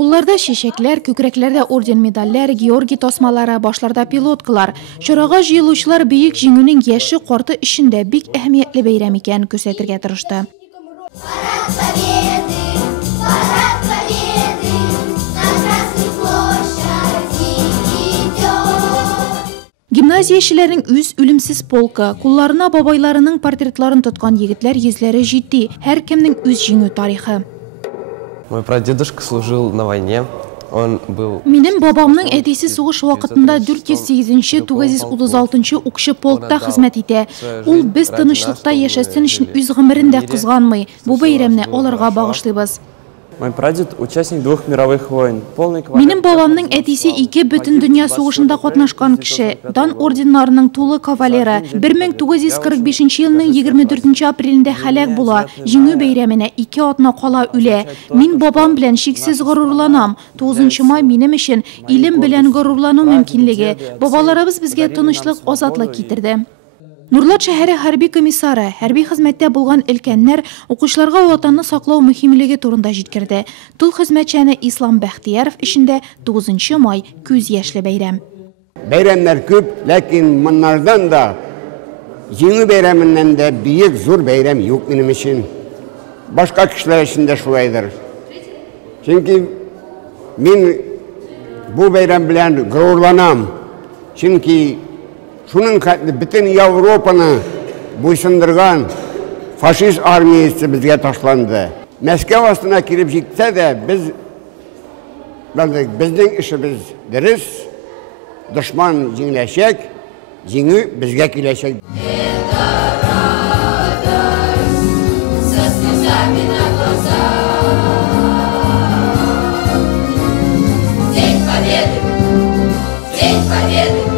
Кулларда шешеклер, күкреклерде орден медальлер, Георгий тосмалары, башларда пилоткалар. Чарага җыелучылар бөек җиңүнең яше карты эчендә бик әһәмиятле бәйрәм икәнен күрсәтергә тырышты. Гимназия эшчеләренең үз үлемсез полкы, кулларына бабайларының портретларын тоткан егетләр йөзләре җитди, һәр кемнең үз җиңү тарихы. Мой прадедушка служил на войне. Он был... Минем бабамның әтисе сугыш вакытында 408-936 укчы полкта хезмәт итә. Ул без тынычлыкта яшәсен өчен үз гомерен дә кызганмый. Бу бәйрәмне аларга багышлыйбыз. Мой прадед участник 2 мировых войн. Минем бабамның әтисе 2 бөтен дөнья сугышында катнашкан кеше. Дан орденнарының тулы кавалеры. 1945 елның 24 апрелендә һәлак була. Җиңү бәйрәменә 2 атна кала үлә. Мин бабам белән шиксез горурланам. 9 май минем өчен илем белән горурлану мөмкинлеге. Бабаларыбыз безгә тынычлык, азатлык китерде. Нурлат шәһәре хәрби комиссары, хәрби хезмәттә булган өлкәннәр укучыларга ватанны саклау мөһимлеге турында җиткерде. Тул хезмәтчәне Ислам Бәхтияров эшендә 9 май күз яшьле бәйрәм. Бәйрәмнәр күп, ләкин моннардан да җиңү бәйрәменнән дә бик зур бәйрәм юк минем өчен. Башка кешеләр өчен дә шулайдыр. Чөнки мин бу бәйрәм белән горурланам. Чөнки шуның хәтле бөтен Европаны буйсындырган фашист армиясе безгә ташланды. Мәскәү астына килеп җитсә дә, безнең эшебез дөрес, дошман җиңеләчәк, җиңү безгә киләчәк. День Победы! День Победы!